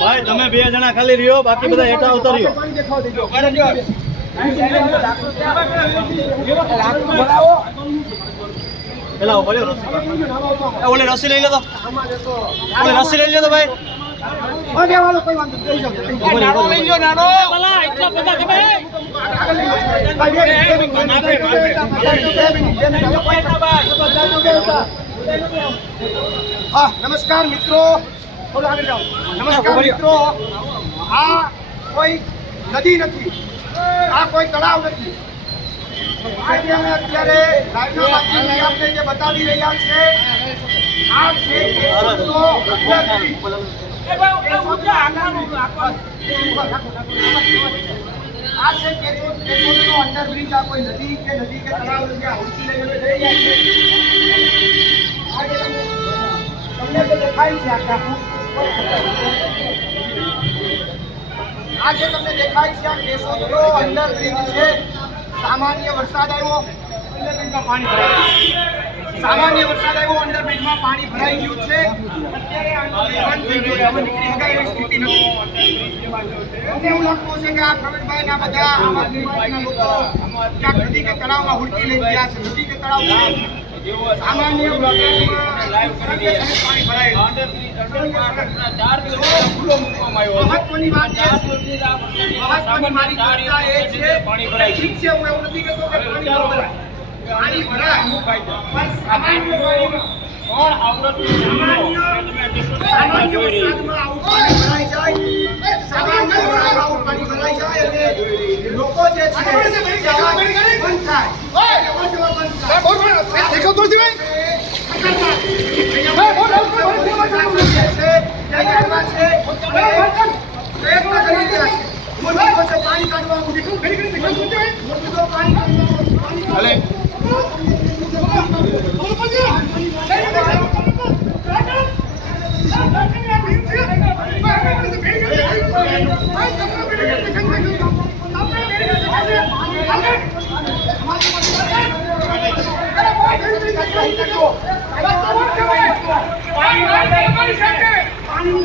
ભાઈ, તમે બે જણા ખાલી રહ્યો, બાકી બધા હેઠા ઉતર્યો પેલા ઓલે રસી લઈ ઓલી રસી લઈ તો ઓલી રસી લઈ લે તો ભાઈ હા નમસ્કાર મિત્રો. આગળ જાઓ. નમસ્કાર મિત્રો. આ કોઈ નદી નથી. આ કોઈ તળાવ નથી. આજે અમે અત્યારે લાઈવના માધ્યમથી આપને જે બતાવી રહ્યા છે આ છે. આ છે કેશોદ કેશોદનો અંડરબ્રિજ. આ કોઈ નદી કે નદી કે તળાવ આ ઉંચી લઈને જઈ રહ્યા જે દેખાય છે આખા આ જે દેખાય છે આ કેશોદનો અંડરબ્રિજ છે સામાન્ય વરસાદ આવ્યો પાણી ભરાયું સામાન્ય વરસાદ આવ્યો અંડરબ્રિજમાં પાણી ભરાઈ ગયું છે. અત્યારે એવી લાગતું તળાવમાં મહત્વની વાત એ છે પાણી ભરાય. પાણી ભરાય પણ સામાન્ય પાણીમાં સામાન્ય વરસાદમાં આવું પાણી ભરાઈ જાય સામાન્ય વરસાદમાં આવું પાણી ભરાઈ જાય અને લોકો જે છે બંધ થાય બંધ થાય પાણી કાઢવા પાણી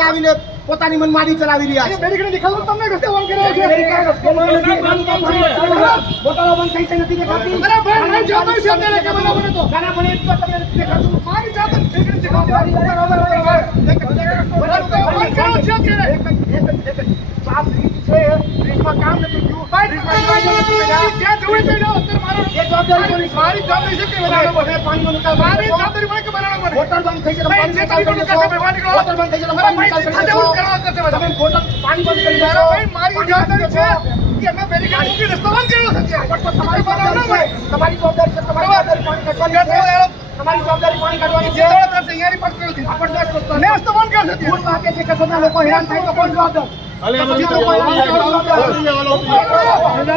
આવીને પોતાની મનમાની ચલાવી રહ્યા છે એક તો તમને બ્રિજ છે બ્રિજમાં કામ નથી થયું બ્રિજમાં divider નથી કર્યા. જવાબદારી કોની છે? પાણીનો નિકાલ કરો છો. બોટલ બંધ થઈ નિકાલ કરી થઈ નિકાલ કરી. તમે પાણી કરી. પાણી કરી. તમારી જવાબદારી છે. તમારી જવાબદારી છે. તમારી જવાબદારી પાણી કાઢવાની છે. તમારી જવાબદારી પાણી કાઢવાની છે. આ પણ દસ વસ્તુ છે. ભૂલ વાગે છે કે સૌના લોકો હેરાન થાય તો કોણ જવાબદાર?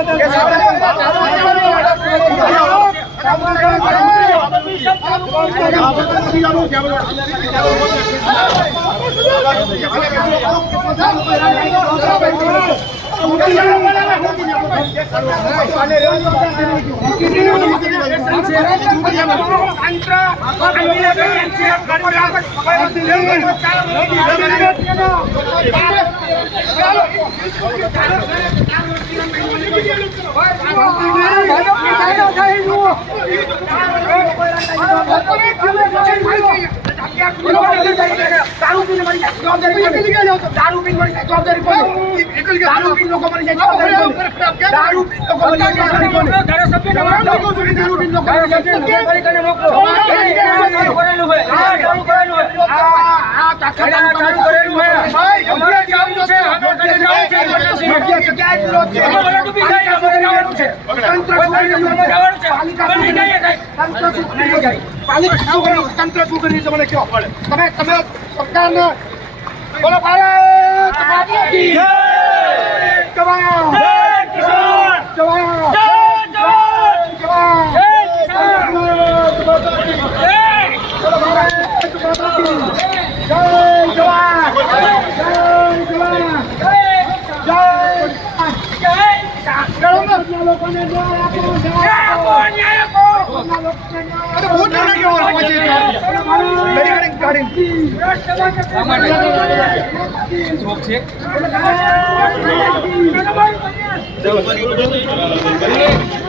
તો હેરાન થાય તો તંત્ર દારૂ પીને મરી જાય દારૂ પીને મરી જાય જવાબદારી દારૂ પીને લોકો મરી જાય જવાબદારી દારૂ પીને લોકો મરી જાય જવાબદારી દારૂ પીને લોકો મરી જાય આ આ કરેલું હે ભાઈ અમારે જવાનું છે યોગ્ય જગ્યાએ વિરોધ છે તંત્ર શું કરી મને કહો. તમે તમે સરકારને બોલો ભારત માતા કી જય! જવાન! જવાન! જવાન! ભારત માતા કી બોલો ભારત માતા કી. જય જવાન! જય જવાન! જય ગરીબના લોકોને ન્યાય આપો, ન્યાય આપો. ન્યાય આપો ગરીબના લોકોને ન્યાય આપો. ગાડી, છે ગાડી.